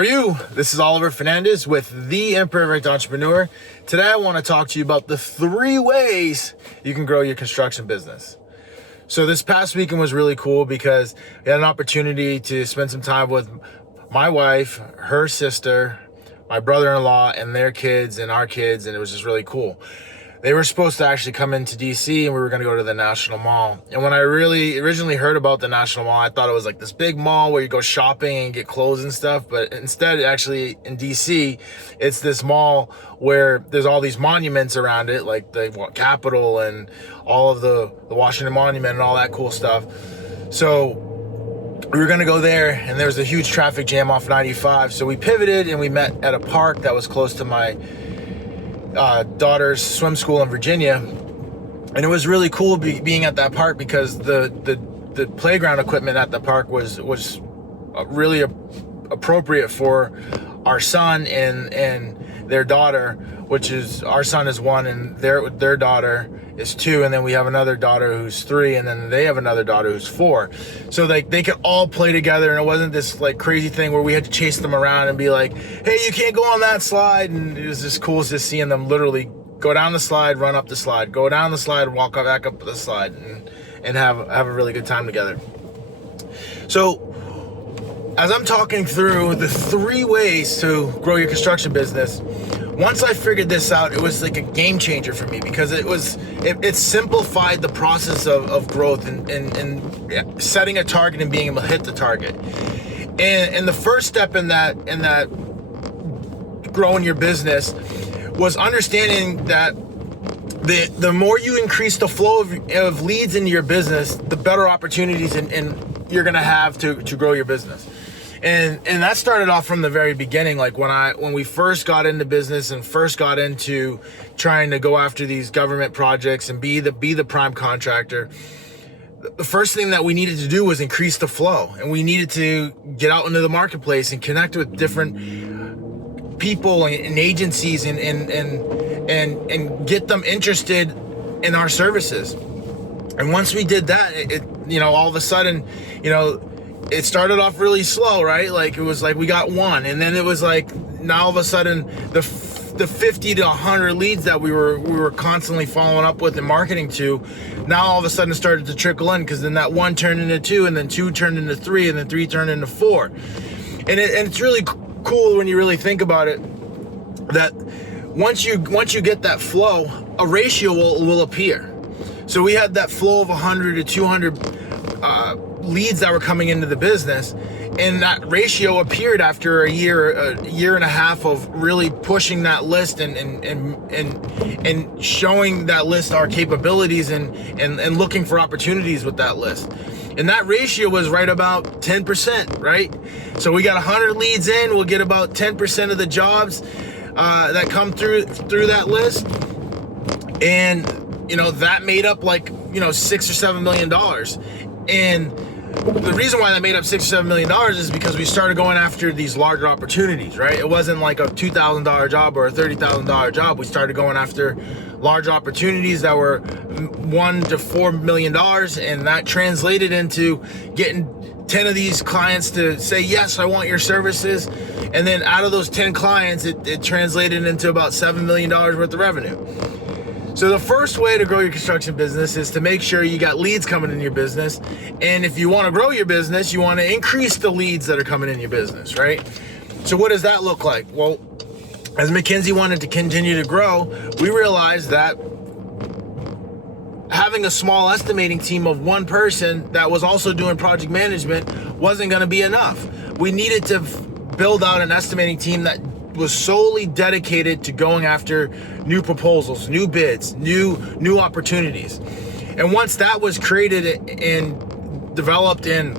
are you? This is Oliver Fernandez with The Imperfect Entrepreneur. Today I want to talk to you about the 3 ways you can grow your construction business. So this past weekend was really cool because we had an opportunity to spend some time with my wife, her sister, my brother-in-law, and their kids and our kids, and it was just really cool. They were supposed to actually come into DC and we were going to go to the National Mall. And when I originally heard about the National Mall, I thought it was like this big mall where you go shopping and get clothes and stuff. But instead, actually in DC, it's this mall where there's all these monuments around it, like the Capitol and all of the Washington Monument and all that cool stuff. So we were going to go there and there was a huge traffic jam off 95. So we pivoted and we met at a park that was close to my daughter's swim school in Virginia, and it was really cool being at that park because the playground equipment at the park was really appropriate for our son and their daughter, which is our son is 1 and their daughter is 2, and then we have another daughter who's 3, and then they have another daughter who's 4. So they could all play together, and it wasn't this like crazy thing where we had to chase them around and be like, hey, you can't go on that slide. And it was just cool just seeing them literally go down the slide, run up the slide, go down the slide, walk back up the slide, and have a really good time together. So as I'm talking through the 3 ways to grow your construction business, once I figured this out, it was like a game changer for me because it simplified the process of growth and setting a target and being able to hit the target. And the first step in that growing your business was understanding that the more you increase the flow of leads into your business, the better opportunities and you're gonna have to grow your business. And that started off from the very beginning. Like when we first got into business and first got into trying to go after these government projects and be the prime contractor, the first thing that we needed to do was increase the flow, and we needed to get out into the marketplace and connect with different people and agencies and get them interested in our services. And once we did that, all of a sudden, it started off really slow, right? Like it was like we got 1, and then it was like now all of a sudden the 50 to 100 leads that we were constantly following up with and marketing to, now all of a sudden started to trickle in, because then that 1 turned into 2, and then 2 turned into 3, and then 3 turned into 4. And it's really cool when you really think about it, that once you get that flow, a ratio will appear. So we had that flow of 100 to 200 leads that were coming into the business, and that ratio appeared after a year and a half of really pushing that list and showing that list our capabilities and looking for opportunities with that list. And that ratio was right about 10%, right? So we got 100 leads in, we'll get about 10% of the jobs that come through that list, and that made up like $6 or $7 million. And the reason why that made up $6 or $7 million is because we started going after these larger opportunities, right? It wasn't like a $2,000 job or a $30,000 job. We started going after large opportunities that were $1 to $4 million, and that translated into getting 10 of these clients to say, yes, I want your services. And then out of those 10 clients, it translated into about $7 million worth of revenue. So the first way to grow your construction business is to make sure you got leads coming in your business. And if you want to grow your business, you want to increase the leads that are coming in your business, right? So what does that look like? Well, as McKinsey wanted to continue to grow, we realized that having a small estimating team of 1 person that was also doing project management wasn't going to be enough. We needed to build out an estimating team that was solely dedicated to going after new proposals, new bids, new opportunities. And once that was created and developed and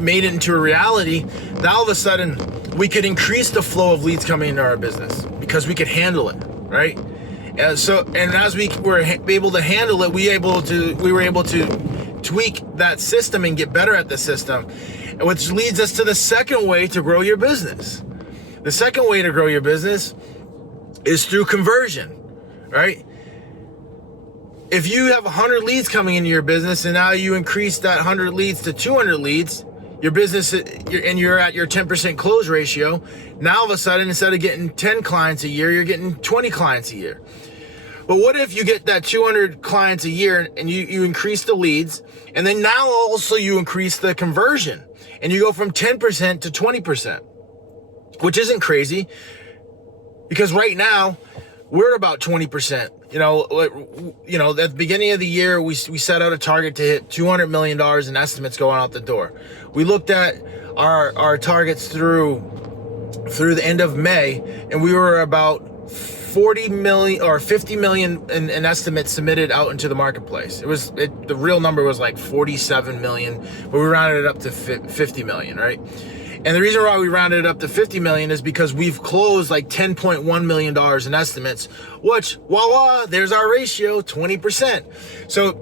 made it into a reality, now all of a sudden we could increase the flow of leads coming into our business because we could handle it, right? And as we were able to handle it, we were able to tweak that system and get better at the system, which leads us to the second way to grow your business. The second way to grow your business is through conversion, right? If you have 100 leads coming into your business and now you increase that 100 leads to 200 leads, your business, and you're at your 10% close ratio, now all of a sudden, instead of getting 10 clients a year, you're getting 20 clients a year. But what if you get that 200 clients a year and you increase the leads, and then now also you increase the conversion, and you go from 10% to 20%, which isn't crazy, because right now we're about 20%. At the beginning of the year, we set out a target to hit $200 million in estimates going out the door. We looked at our targets through the end of May, and we were about 40 million or 50 million in estimates submitted out into the marketplace. The real number was like 47 million, but we rounded it up to 50 million, right? And the reason why we rounded it up to 50 million is because we've closed like $10.1 million in estimates, which, voila, there's our ratio, 20%. So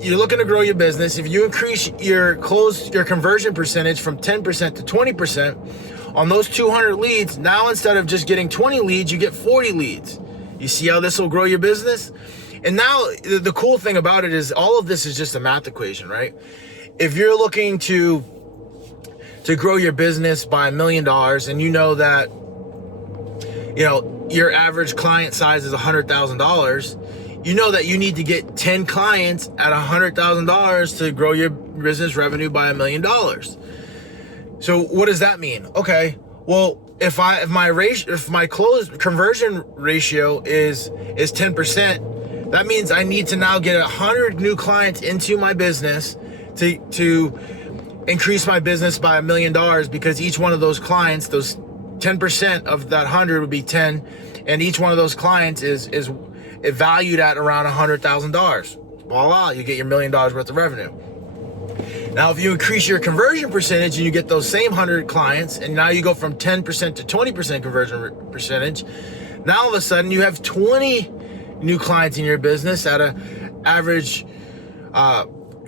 you're looking to grow your business. If you increase your conversion percentage from 10% to 20% on those 200 leads, now instead of just getting 20 leads, you get 40 leads. You see how this will grow your business? And now the cool thing about it is all of this is just a math equation, right? If you're looking to grow your business by $1 million, and you know that, your average client size is $100,000, you know that you need to get 10 clients at $100,000 to grow your business revenue by $1 million. So what does that mean? Okay, well, if my conversion ratio is 10%, that means I need to now get 100 new clients into my business to increase my business by $1 million, because each one of those clients, those 10% of that 100 would be 10, and each one of those clients is valued at around $100,000. Voila, you get your $1 million worth of revenue. Now, if you increase your conversion percentage and you get those same 100 clients, and now you go from 10% to 20% conversion percentage, now all of a sudden you have 20 new clients in your business at an average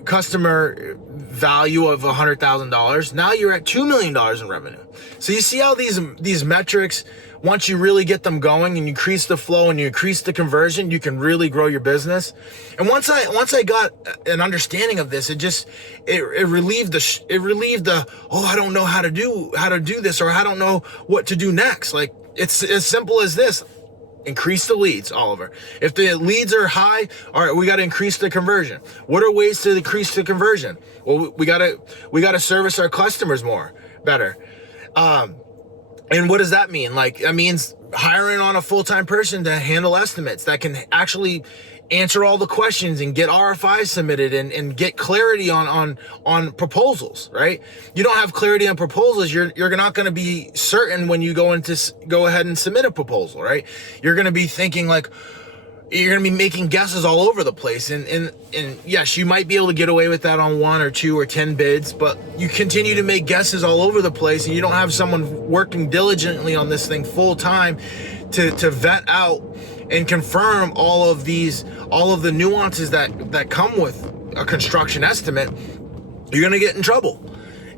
customer value of $100,000. Now you're at $2 million in revenue. So you see how these metrics, once you really get them going and you increase the flow and you increase the conversion, you can really grow your business. And once I got an understanding of this, it relieved the I don't know how to do this, or I don't know what to do next. Like, it's as simple as this. Increase the leads, Oliver. If the leads are high, all right, we got to increase the conversion. What are ways to increase the conversion? Well, we got to service our customers better. And what does that mean? Like, that means hiring on a full-time person to handle estimates that can actually answer all the questions and get RFIs submitted and get clarity on proposals, right? You don't have clarity on proposals, you're not going to be certain when you go ahead and submit a proposal, right? You're going to be thinking like, you're going to be making guesses all over the place. And yes, you might be able to get away with that on 1 or 2 or 10 bids, but you continue to make guesses all over the place, and you don't have someone working diligently on this thing full time to vet out and confirm all of the nuances that come with a construction estimate. You're going to get in trouble.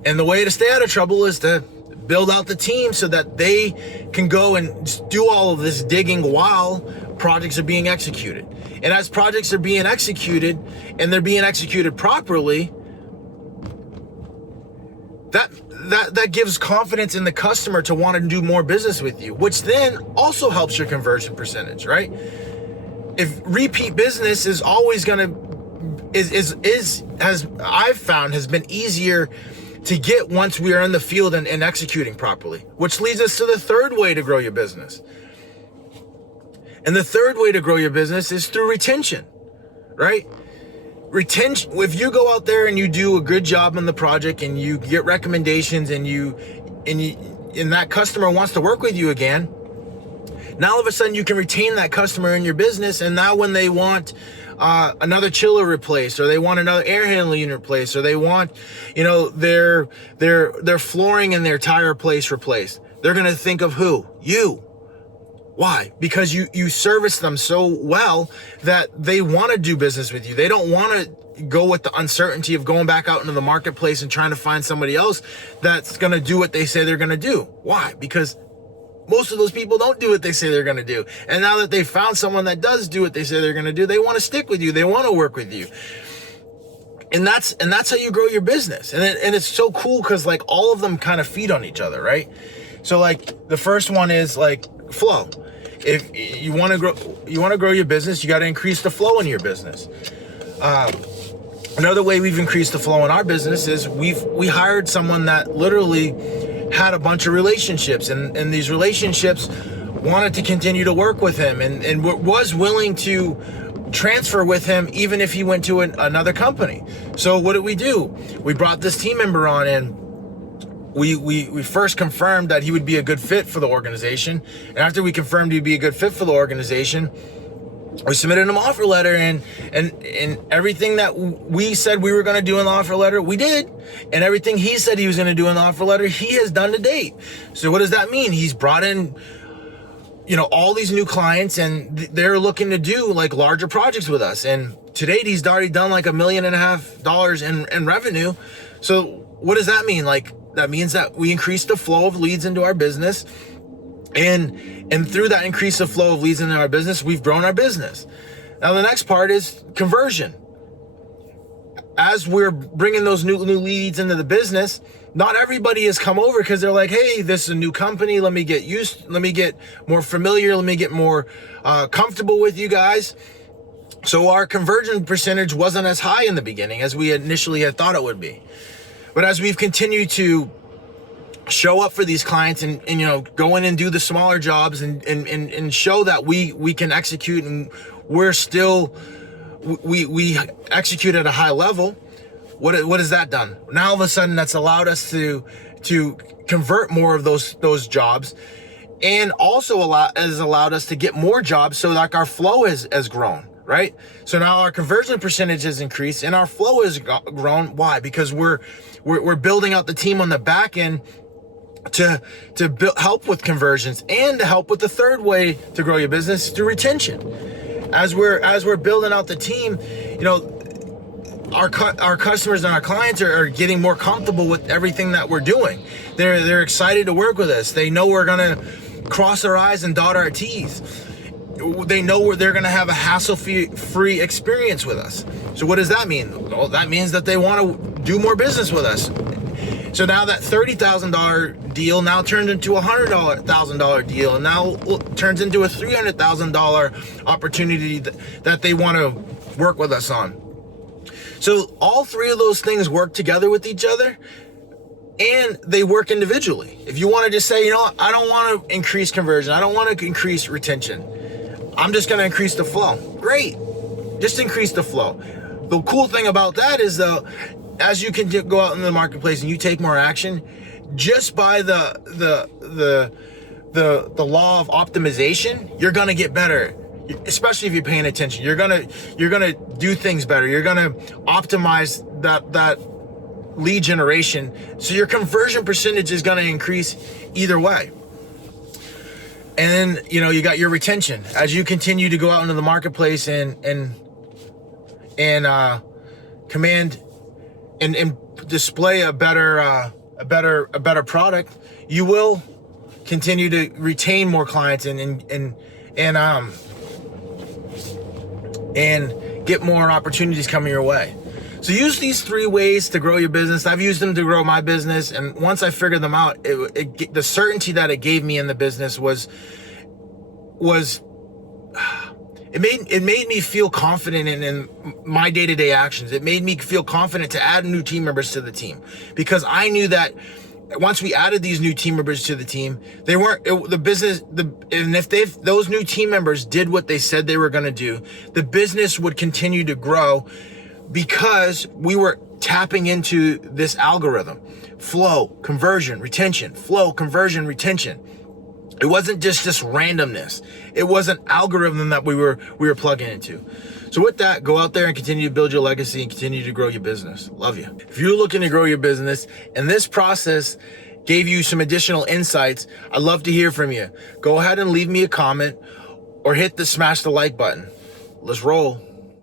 And the way to stay out of trouble is to build out the team so that they can go and do all of this digging while projects are being executed. And as projects are being executed and they're being executed properly, that gives confidence in the customer to want to do more business with you, which then also helps your conversion percentage, right? If repeat business is always going to, as I've found, has been easier to get once we are in the field and executing properly, which leads us to the third way to grow your business. And the third way to grow your business is through retention, right? Retention. If you go out there and you do a good job on the project and you get recommendations and that customer wants to work with you again, now all of a sudden you can retain that customer in your business. And now when they want another chiller replaced, or they want another air handling unit replaced, or they want, their flooring and their tire place replaced, they're going to think of who? You. Why? Because you service them so well that they want to do business with you. They don't want to go with the uncertainty of going back out into the marketplace and trying to find somebody else that's going to do what they say they're going to do. Why? Because most of those people don't do what they say they're going to do. And now that they found someone that does do what they say they're going to do, they want to stick with you. They want to work with you. And that's how you grow your business. And it's so cool because like all of them kind of feed on each other, right? So like the first one is like flow. If you want to grow your business, you got to increase the flow in your business. Another way we've increased the flow in our business is we hired someone that literally had a bunch of relationships, and these relationships wanted to continue to work with him and was willing to transfer with him even if he went to another company. So what did we do? We brought this team member on, and we first confirmed that he would be a good fit for the organization. And after we confirmed he'd be a good fit for the organization, we submitted an offer letter, and everything that we said we were going to do in the offer letter, we did. And everything he said he was going to do in the offer letter, he has done to date. So what does that mean? He's brought in, all these new clients, and they're looking to do like larger projects with us. And to date, he's already done like $1.5 million in revenue. So what does that mean? Like, that means that we increased the flow of leads into our business. And through that increase of flow of leads into our business, we've grown our business. Now, the next part is conversion. As we're bringing those new leads into the business, not everybody has come over because they're like, hey, this is a new company. Let me get more familiar. Let me get more comfortable with you guys. So our conversion percentage wasn't as high in the beginning as we initially had thought it would be. But as we've continued to show up for these clients and go in and do the smaller jobs and show that we can execute, and we execute at a high level, what has that done? Now all of a sudden that's allowed us to convert more of those jobs, and also has allowed us to get more jobs, so like our flow has grown, right? So now our conversion percentage has increased and our flow has grown. Why? Because we're building out the team on the back end to help with conversions, and to help with the third way to grow your business, through retention. As we're building out the team, our customers and our clients are getting more comfortable with everything that we're doing. They're excited to work with us. They know we're gonna cross our I's and dot our T's. They know they're gonna have a hassle-free experience with us. So what does that mean? Well, that means that they want to do more business with us. So now that $30,000 deal now turns into a $100,000 deal, and now turns into a $300,000 opportunity that they want to work with us on. So all three of those things work together with each other, and they work individually. If you want to just say, I don't want to increase conversion, I don't want to increase retention, I'm just going to increase the flow. Great. Just increase the flow. The cool thing about that is, though, as you can go out in the marketplace and you take more action, just by the law of optimization, you're gonna get better. Especially if you're paying attention, you're gonna do things better. You're gonna optimize that lead generation, so your conversion percentage is gonna increase either way. And then you got your retention. As you continue to go out into the marketplace and command and display a better product, you will continue to retain more clients and get more opportunities coming your way. So use these three ways to grow your business. I've used them to grow my business, and once I figured them out, the certainty that it gave me in the business was it made me feel confident in my day-to-day actions. It made me feel confident to add new team members to the team, because I knew that once we added these new team members to the team, and if those new team members did what they said they were going to do, the business would continue to grow, because we were tapping into this algorithm: flow, conversion, retention, flow, conversion, retention. It wasn't just this randomness. It was an algorithm that we were plugging into. So with that, go out there and continue to build your legacy and continue to grow your business. Love you. If you're looking to grow your business and this process gave you some additional insights, I'd love to hear from you. Go ahead and leave me a comment or smash the like button. Let's roll.